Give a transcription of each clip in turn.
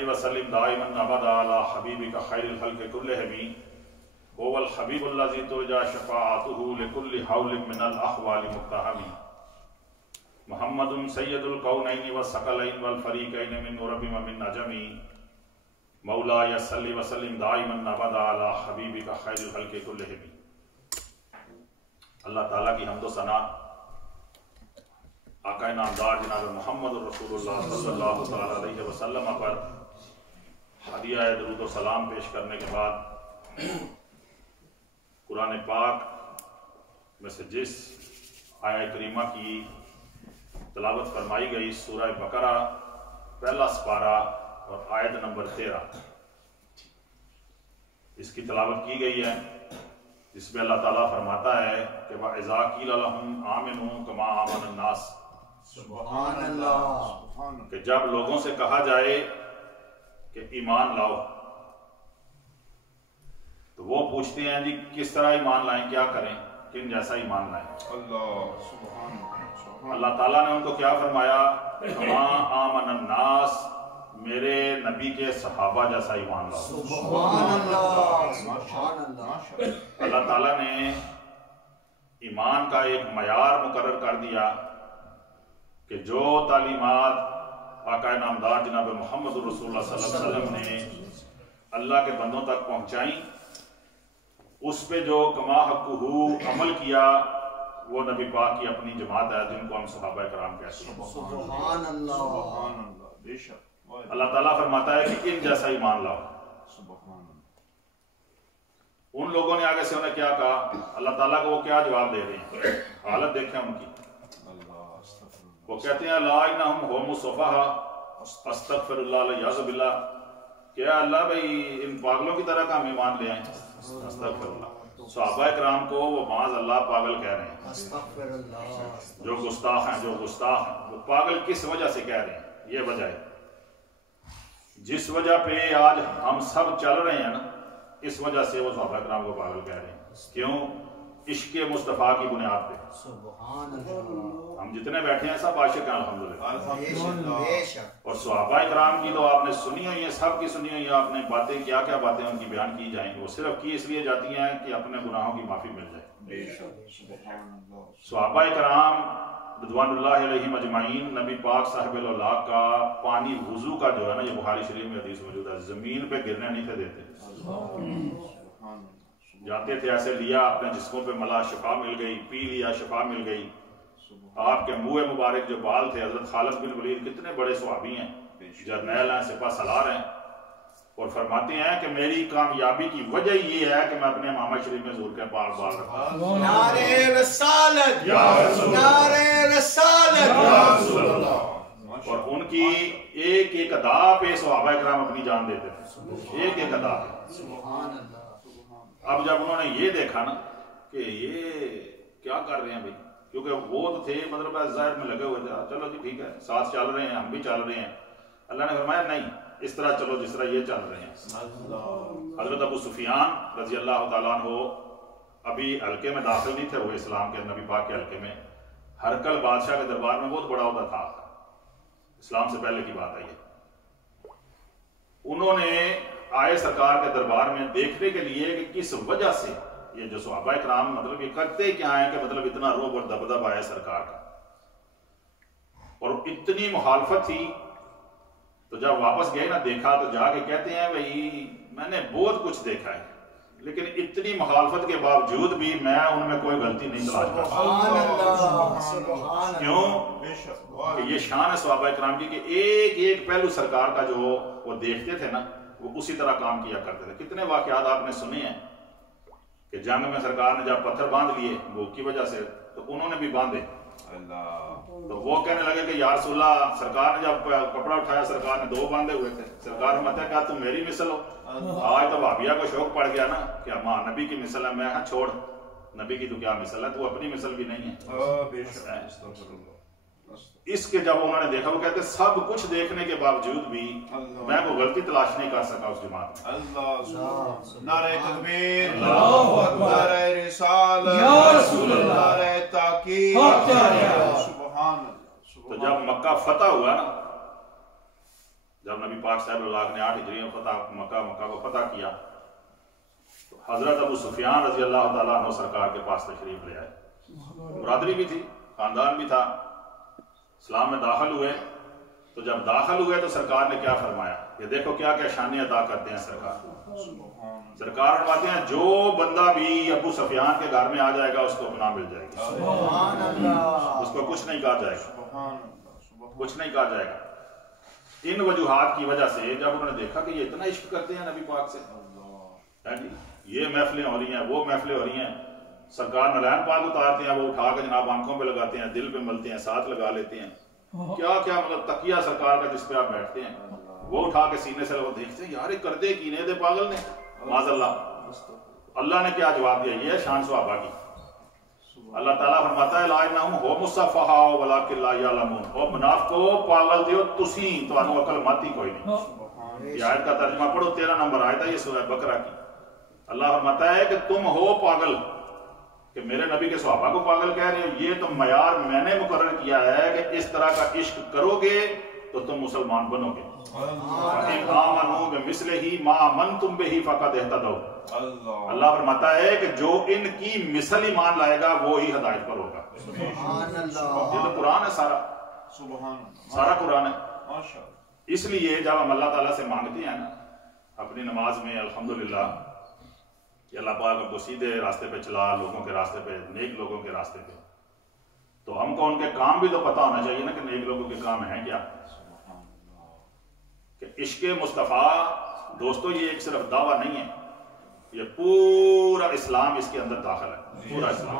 صلی وسلم دائما ابدا علی حبیبک خیر الخلق کلہم هو الحبیب الذی ترجى شفاعته لكل حول من الاحوال مقتحم محمد سید الکونین والثقلین والفریقین من عرب ومن عجم مولاي صلی وسلم دائما ابدا علی حبیبک خیر الخلق کلہم۔ اللہ تعالیٰ کی حمد و ثنا آقا نامدار جناب محمد رسول اللہ صلی اللہ علیہ وسلم پر ہدیہ درود و سلام پیش کرنے کے بعد قرآن پاک میں سے جس آیہ کریمہ کی تلاوت فرمائی گئی سورہ بقرہ پہلا سپارہ اور آیت نمبر 13 اس کی تلاوت کی گئی ہے، جس میں اللہ تعالیٰ فرماتا ہے کہ وَإِذَا قِيلَ لَهُمْ آمِنُوا كَمَا آمَنَ النَّاسُ، سبحان اللہ، کہ جب لوگوں سے کہا جائے کہ ایمان لاؤ تو وہ پوچھتے ہیں جی کس طرح ایمان لائیں، کیا کریں، کن جیسا ایمان لائیں۔ اللہ تعالیٰ نے ان کو کیا فرمایا؟ کما آمن الناس، میرے نبی کے صحابہ جیسا ایمان لاؤ۔ سبحان اللہ، سبحان اللہ۔ اللہ تعالیٰ نے ایمان کا ایک معیار مقرر کر دیا کہ جو تعلیمات آقا نامدار جناب محمد رسول اللہ صلی اللہ علیہ وسلم نے اللہ کے بندوں تک پہنچائیں، اس پہ جو کما حقہ عمل کیا وہ نبی پاک کی اپنی جماعت ہے جن کو ہم صحابہ کرام کہتے ہیں۔ سبحان اللہ، بے شک اللہ تعالیٰ فرماتا ہے کہ ان جیسا ایمان لاؤ۔ ان لوگوں نے آگے سے انہیں کیا کہا؟ اللہ تعالیٰ کو وہ کیا جواب دے رہے ہیں؟ حالت دیکھیں ان کی، وہ کہتے ہیں لا انہم هم السفہاء استغفر اللہ الیاذ باللہ، کیا اللہ بھائی ان پاگلوں کی طرح کا ہم ایمان لے آئیں؟ استغفر اللہ۔ صحابہ کرام کو وہ معاذ اللہ پاگل کہہ رہے ہیں، استغفر اللہ، جو گستاخ ہیں، جو گستاخ ہیں۔ وہ پاگل کس وجہ سے کہہ رہے ہیں؟ یہ وجہ ہے جس وجہ پہ آج ہم سب چل رہے ہیں نا، اس وجہ سے وہ صحابہ کرام کو پاگل کہہ رہے ہیں۔ کیوں؟ عشق مصطفیٰ کی بنیاد پہ سبحان اللہ، ہم جتنے بیٹھے ہیں سب عاشق ہیں الحمدللہ۔ بے شک، اور صحابہ کرام کی تو آپ نے سنی ہوئی ہیں، سب کی سنی ہوئی ہیں آپ نے باتیں، کیا کیا باتیں ان کی بیان کی جائیں، وہ صرف کی اس لیے جاتی ہیں کہ اپنے گناہوں کی معافی مل جائے۔ صحابہ کرام رضوان اللہ علیہم اجمعین نبی پاک صاحب اللہ کا پانی وضو کا جو ہے نا، یہ بخاری شریف میں حدیث موجود ہے، زمین پہ گرنے نہیں تھے دیتے، جاتے تھے ایسے لیا اپنے جسموں پہ ملا، شفا مل گئی، پی لیا شفا مل گئی۔ آپ کے منہ مبارک جو بال تھے، حضرت خالد بن ولید کتنے بڑے صحابی ہیں، جرنیل ہیں، سپہ سالار ہیں، اور فرماتے ہیں کہ میری کامیابی کی وجہ یہ ہے کہ میں اپنے امامہ شریف میں ظہور کے بال رکھا۔ نعرہ رسالت، یا رسول اللہ، نعرہ رسالت، یا رسول اللہ۔ اور ان کی ایک ایک ادا پہ صحابہ کرام اپنی جان دیتے تھے، ایک ایک ادا پہ۔ سبحان اللہ۔ اب جب انہوں نے یہ دیکھا نا کہ یہ کیا کر رہے ہیں بھائی، کیونکہ وہ تو تھے مطلب ظاہر میں لگے ہوئے تھے، چلو جی ٹھیک ہے ساتھ چل رہے ہیں، ہم بھی چل رہے ہیں۔ اللہ نے فرمایا نہیں، اس طرح چلو جس طرح یہ چل رہے ہیں۔ حضرت ابو سفیان رضی اللہ تعالیٰ عنہ ابھی حلقے میں داخل نہیں تھے ہوئے اسلام کے، نبی پاک کے حلقے میں، ہرقل بادشاہ کے دربار میں بہت بڑا عہدہ تھا، اسلام سے پہلے کی بات ہے یہ۔ انہوں نے آئے سرکار کے دربار میں دیکھنے کے لیے کہ کس وجہ سے یہ جو صحابہ کرام مطلب یہ کرتے کیا ہیں کہ مطلب اتنا رعب اور دبدبہ ہے سرکار کا، اور اتنی مخالفت تھی۔ تو جب واپس گئے نا دیکھا تو جا کے کہتے ہیں بھائی میں نے بہت کچھ دیکھا ہے، لیکن اتنی مخالفت کے باوجود بھی میں ان میں کوئی غلطی نہیں تلاش کرتا۔ سبحان اللہ، سبحان اللہ۔ کیوں؟ کہ یہ شان ہے صحابہ کرام کی کہ ایک ایک پہلو سرکار کا جو وہ دیکھتے تھے نا، وہ اسی طرح کام کیا کرتے تھے۔ کتنے واقعات آپ نے سنے ہیں کہ جنگ میں سرکار نے جب پتھر باندھ لیے بھوک کی وجہ سے تو انہوں نے بھی باندھے، تو وہ کہنے لگے کہ یا رسول اللہ، سرکار نے جب کپڑا اٹھایا سرکار نے 2 باندھے ہوئے تھے، سرکار نے مطلب کہا تم میری مثل ہو۔ آج تو بھابیا کو شوق پڑ گیا نا کہ ماں نبی کی مثل ہے، میں کہا چھوڑ، نبی کی تو کیا مثل ہے، تو اپنی مثل بھی نہیں ہے۔ اس کے جب انہوں نے دیکھا، وہ کہتے سب کچھ دیکھنے کے باوجود بھی میں وہ غلطی تلاش نہیں کر سکا اس جماعت میں۔ نعرہ تکبیر، نعرہ رسالت، یا رسول اللہ، نعرہ تاکید، سبحان۔ تو جب مکہ فتح ہوا نا، تو جب مکہ فتح ہوا تو صحابہ کرام نے کیا کیا؟ انہوں نے اپنے آپ کو جو ہے نا وہ مجاہدین سمجھا، اور وہ کہنے لگے کہ یا رسول اللہ، ہم تو مکہ فتح ہو گیا نا، ہم بھی چل رہے ہیں، سرکار فرماتے ہیں کہ تم میری مثل ہو۔ جب نبی پاک صاحب اللہ نے 8 ہجری میں مکہ کو فتح کیا تو حضرت ابو سفیان رضی اللہ تعالیٰ عنہ سرکار کے پاس تشریف لے آئے، برادری بھی تھی، خاندان بھی تھا، اسلام میں داخل ہوئے۔ تو جب داخل ہوئے تو سرکار نے کیا فرمایا، یہ دیکھو کیا کیا شانی عطا کرتے ہیں سرکار۔ سرکار فرماتے ہیں جو بندہ بھی ابو سفیان کے گھر میں آ جائے گا اس کو پناہ مل جائے گی، سبحان اللہ، اس کو کچھ نہیں کہا جائے گا، کچھ نہیں کہا جائے گا۔ ان وجوہات کی وجہ سے جب انہوں نے دیکھا کہ یہ اتنا عشق کرتے ہیں نبی پاک سے، یہ محفلیں ہو رہی ہیں، وہ محفلیں ہو رہی ہیں، سرکار نلائن پاک اتارتے ہیں، وہ اٹھا کے جناب آنکھوں پہ لگاتے ہیں، دل پہ ملتے ہیں، ساتھ لگا لیتے ہیں، کیا کیا مطلب تکیہ سرکار کا جس پہ آپ بیٹھتے ہیں وہ اٹھا کے سینے سے وہ دیکھتے ہیں، یار کردے کینے دے پاگل نے، معاذ اللہ۔ اللہ نے کیا جواب دیا، یہ ہے شان صحابہ کی۔ اللہ تعالیٰ فرماتا ہے لا انہم هم السفہاء ولکن لا یعلمون، او منافقو پاگل دیو تسی تانوں عقل ماتی کوئی نہیں۔ یہ آیت کا ترجمہ پڑھو، 13 نمبر آیت ہے یہ سورہ بقرہ کی۔ اللہ فرماتا ہے کہ تم ہو پاگل، کہ میرے نبی کے صحابہ کو پاگل کہہ رہے ہو، یہ تو معیار میں نے مقرر کیا ہے کہ اس طرح کا عشق کرو گے تو تم مسلمان بنو گے۔ فَإِنْ آمَنُوا بِمِثْلِهِ مَا آمَنْتُمْ بِهِ فَقَدْ اهْتَدَوْا۔ اللہ فرماتا ہے کہ جو ان کی مثل ایمان لائے گا وہی ہدایت پر ہوگا۔ یہ تو قرآن ہے، سارا قرآن ہے۔ اس لیے جب ہم اللہ تعالیٰ سے مانگتے ہیں نا اپنی نماز میں الحمدللہ کہ اللہ پاک ہم کو سیدھے راستے پہ چلا، لوگوں کے راستے پہ، نیک لوگوں کے راستے پہ، تو ہم کو ان کے کام بھی تو پتہ ہونا چاہیے نا کہ نیک لوگوں کے کام ہیں کیا۔ کہ عشق مصطفیٰ دوستو یہ ایک صرف دعویٰ نہیں ہے، یہ پورا اسلام اس کے اندر داخل ہے، پورا اسلام۔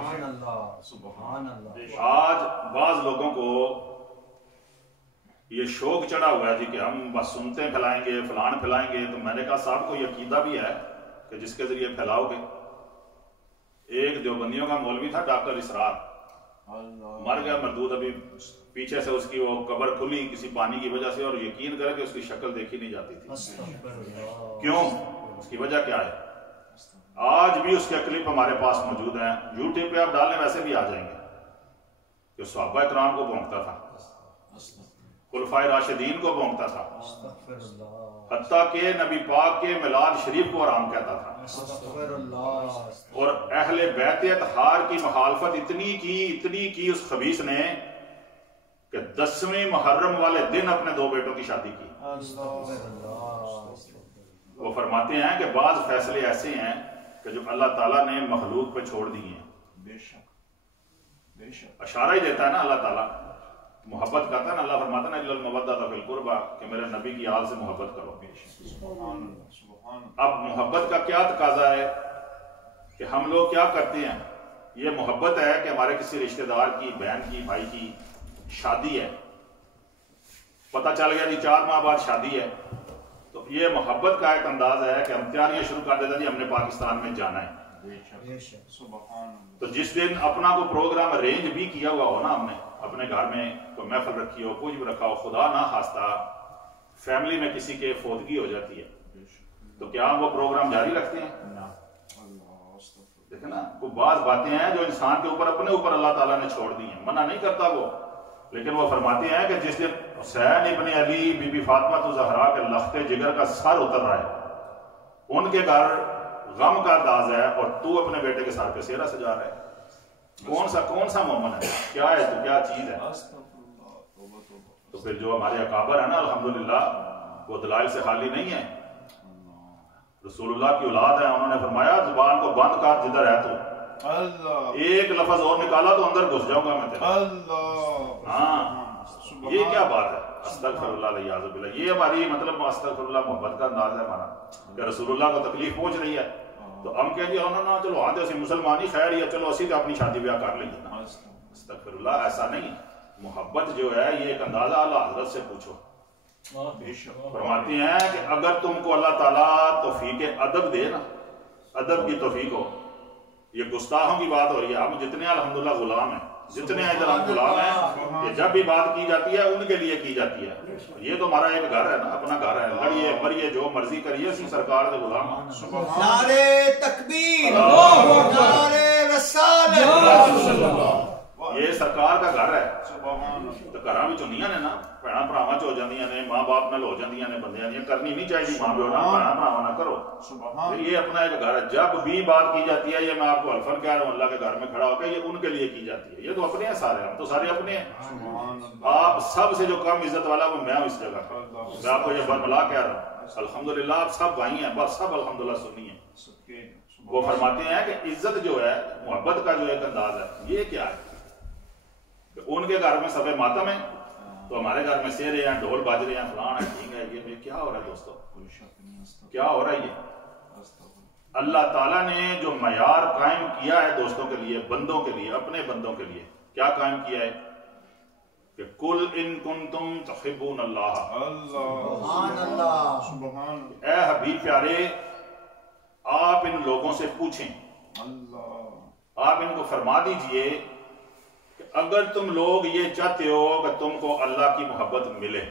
سبحان اللہ۔ آج بعض لوگوں کو یہ شوق چڑھا ہوا ہے جی کہ ہم بس سنتے پھیلائیں گے، فلان پھیلائیں گے، تو میں نے کہا صاحب کو یہ عقیدہ بھی ہے کہ جس کے ذریعے پھیلاؤ گے۔ ایک دیوبندیوں کا مولوی تھا ڈاکٹر اسرار، مر گیا مردود، ابھی پیچھے سے اس کی وہ قبر کھلی کسی پانی کی وجہ سے، اور یقین کرے کہ اس کی شکل دیکھی نہیں جاتی تھی۔ کیوں؟ اس کی وجہ کیا ہے؟ آج بھی اس کے کلپ ہمارے پاس موجود ہیں، یوٹیوب پہ آپ ڈالیں ویسے بھی آ جائیں گے، کہ صحابہ اکرام کو بھونکتا تھا، خلفائے راشدین کو بھونکتا تھا، حتیٰ کہ نبی پاک کے میلاد شریف کو حرام کہتا تھا، اور اہل بیت اطہار کی مخالفت اتنی کی اس خبیث نے کہ 10ویں محرم والے دن اپنے 2 بیٹوں کی شادی کی۔ وہ فرماتے ہیں کہ بعض فیصلے ایسے ہیں کہ جو اللہ تعالیٰ نے مخلوق پہ چھوڑ دیے ہیں، اشارہ ہی دیتا ہے نا اللہ تعالیٰ، محبت کرتا ہے نا، اللہ فرماتا ہے نا الا المودۃ فی القربى، کہ میرے نبی کی آل سے محبت کرو۔ اب محبت کا کیا تقاضا ہے کہ ہم لوگ کیا کرتے ہیں، یہ محبت ہے کہ ہمارے کسی رشتہ دار کی، بہن کی، بھائی کی شادی ہے، پتہ چل گیا جی 4 ماہ بعد شادی ہے، تو یہ محبت کا ایک انداز ہے کہ ہم تیاریاں شروع کر دیتے ہیں جی ہم نے پاکستان میں جانا ہے۔ تو جس دن اپنا کو پروگرام ارینج بھی کیا ہوا ہو نا، ہم نے اپنے گھر میں کوئی محفل رکھی ہو، کچھ بھی رکھا ہو، خدا نہ خواستہ فیملی میں کسی کے فوتگی ہو جاتی ہے، تو کیا ہم وہ پروگرام جاری رکھتے ہیں؟ دیکھیں نا، کوئی بعض باتیں ہیں جو انسان کے اوپر اپنے اوپر اللہ تعالیٰ نے چھوڑ دی ہیں، منع نہیں کرتا وہ، لیکن وہ فرماتے ہیں کہ جس دن حسین ابن علی بی بی فاطمہ زہرا کے لخت جگر کا سر اتر رہا ہے، ان کے گھر غم کا انداز ہے، اور تو اپنے بیٹے کے سر پہ سیرا سجا رہا ہے، کون سا مومن ہے، کیا ہے تو کیا چیز ہے؟ تو پھر جو ہمارے اکابر ہیں نا الحمدللہ وہ دلائل سے خالی نہیں ہے، رسول اللہ کی اولاد ہے، انہوں نے فرمایا زبان کو بند کر جدھر ہے تو، ایک لفظ اور نکالا تو اندر گھس جاؤں گا میں تیرے۔ ہاں یہ کیا بات ہے، استغفر اللہ علیہ باللہ، یہ ہماری مطلب استغفر اللہ محبت کا انداز ہے ہمارا، کہ رسول اللہ کو تکلیف پہنچ رہی ہے تو ہم کہیں گے نا چلو آتے اسی مسلمانی خیر ہی ہے، چلو اسی تو اپنی شادی بیاہ کر لیں گے نا۔ استغفر اللہ، ایسا نہیں، محبت جو ہے یہ ایک اندازہ اللہ حضرت سے پوچھو، فرماتی ہیں کہ اگر تم کو اللہ تعالیٰ توفیق ادب دے نا، ادب کی توفیق ہو، یہ گستاخوں کی بات ہو رہی ہے، ہم جتنے الحمدللہ غلام ہیں، جتنے ادھر ہم غلام ہیں، یہ جب بھی بات کی جاتی ہے ان کے لیے کی جاتی ہے، یہ تو ہمارا ایک گھر ہے نا، اپنا گھر ہے، لڑیے مریے جو مرضی کریے، اسی سرکار کے غلام ہیں۔ نعرے تکبیر، نعرے رسالت، یہ سرکار کا گھر ہے، تو تو گھراں وچ ہوندیاں نے نا بھੈਣਾਂ ਭਰਾਵਾਂ ਚ ਹੋ ਜਾਂਦੀਆਂ ਨੇ ਮਾਂ ਬਾਪ ਨਾਲ ਹੋ ਜਾਂਦੀਆਂ ਨੇ ਬੰਦਿਆਂ ਦੀਆਂ ਕਰਨੀ نہیں چاہیے ماں باپ ਨਾਲ بھੈਣਾਂ ਭਰਾਵਾਂ ਨਾਲ کرو یہ اپنا ایک گھر ہے جب بھی بات کی جاتی ہے یہ میں آپ کو الفن کہہ رہا ہوں اللہ کے گھر میں کھڑا ہو کے یہ ان کے لیے کی جاتی ہے یہ تو اپنے ہیں سارے ہم تو سارے اپنے ہیں آپ سب سے جو کم عزت والا وہ میں ہوں اس جگہ پہ میں آپ کو یہ برملا کہہ رہا ہوں الحمدللہ آپ سب بھائی ہیں بس سب الحمدللہ سنی ہیں وہ فرماتے ہیں کہ عزت جو ہے محبت کا جو ایک انداز ہے یہ کیا ہے کہ ان کے گھر میں سب ماتم ہیں تو ہمارے گھر میں سیرے ہیں ڈھول باج رہے ہیں فلان ہے ٹھیک ہے یہ کیا ہو رہا ہے دوستو کیا ہو رہا ہے یہ اللہ تعالیٰ نے جو معیار قائم کیا ہے دوستوں کے لیے بندوں کے لیے اپنے بندوں کے لیے کیا قائم کیا ہے کہ کل ان کنتم تحبون اللہ سبحان اللہ سبحان اے حبیب پیارے آپ ان لوگوں سے پوچھیں اللہ آپ ان کو فرما دیجئے کہ اگر تم لوگ یہ چاہتے ہو کہ تم کو اللہ کی محبت ملے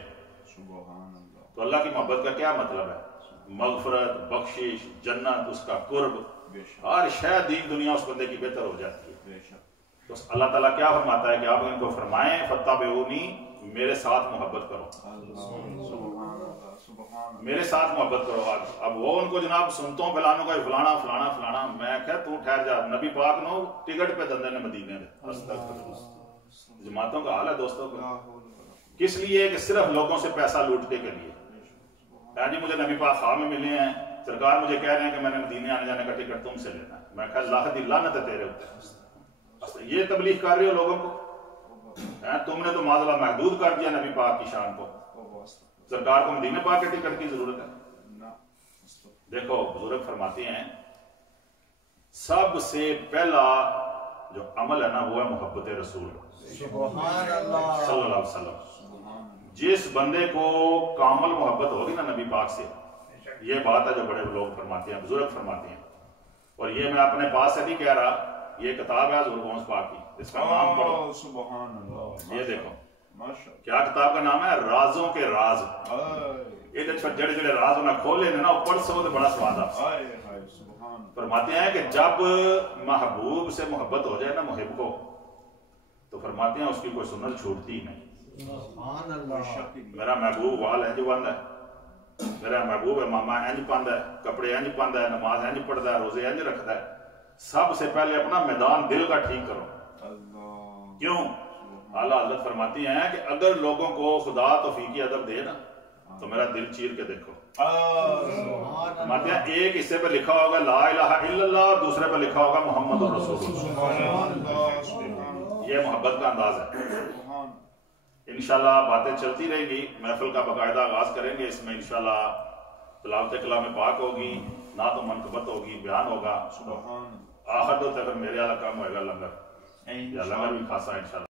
سبحان اللہ تو اللہ کی محبت کا کیا مطلب ہے مغفرت بخشش جنت اس کا قرب بے شک ہر شے دین دنیا اس بندے کی بہتر ہو جاتی ہے بے شک تو اللہ تعالیٰ کیا فرماتا ہے کہ آپ ان کو فرمائیں فتابعونی میرے ساتھ محبت کرو سبحان اللہ سبحان میرے ساتھ محبت کرو اب وہ ان کو جناب سنتوں پھیلانوں کا فلانا فلانا فلانا میں کہ تو ٹھہر جا نبی پاک نو ٹکٹ پہ دندے نے مدینے دے استغفر جماعتوں کا حال ہے دوستوں کا کس لیے کہ صرف لوگوں سے پیسہ لوٹنے کے لیے جی مجھے نبی پاک خواہ میں ملے ہیں سرکار مجھے کہہ رہے ہیں کہ میں نے مدینے آنے جانے کا ٹکٹ تم سے لینا ہے میں کہا اللہ دی لعنت ہے تیرے اوپر یہ تبلیغ کر رہے ہو لوگوں کو تم نے تو معذلہ محدود کر دیا نبی پاک کی شان کو سرکار کو مدینے پاک کے ٹکٹ کی ضرورت ہے دیکھو بزرگ فرماتے ہیں سب سے پہلا جو عمل ہے نا وہ ہے محبت رسول سبحان اللہ صلی اللہ علیہ وسلم جس بندے کو کامل محبت ہوگی نا نبی پاک سے یہ بات ہے جو بڑے لوگ فرماتے ہیں بزرگ فرماتے ہیں اور یہ میں اپنے پاس سے نہیں کہہ رہا یہ کتاب ہے حضور غوث پاک کی اس کا نام پڑھو سبحان اللہ یہ دیکھو ماشاء کیا کتاب کا نام ہے رازوں کے راز یہ جڑے جڑے راز انہیں کھولے نا اوپر سے وہ بڑا سواد آتا ہے سبحان فرماتے ہیں کہ جب محبوب سے محبت ہو جائے نا محب کو تو فرماتے ہیں اس کی کوئی سنت چھوٹتی ہی نہیں سبحان اللہ میرا محبوب وال انج بندا ہے میرا محبوب امامہ انج پاندا ہے کپڑے انج پاندا ہے نماز انج پڑھدا ہے روزے انج رکھدا ہے سب سے پہلے اپنا میدان دل کا ٹھیک کرو اللہ کیوں اعلیٰ حضرت فرماتی ہیں کہ اگر لوگوں کو خدا توفیقی ادب دے نا تو میرا دل چیر کے دیکھو فرماتے ہیں ایک حصے پہ لکھا ہوگا لا الہ الا اللہ اور دوسرے پہ لکھا ہوگا محمد رسول اللہ یہ محبت کا انداز ہے انشاءاللہ باتیں چلتی رہیں گی محفل کا باقاعدہ آغاز کریں گے اس میں انشاءاللہ تلاوت کلام پاک ہوگی نعت و منقبت ہوگی بیان ہوگا آخر دو تک میرے والا کام ہوئے گا لنگر یا لنگر بھی خاصا انشاءاللہ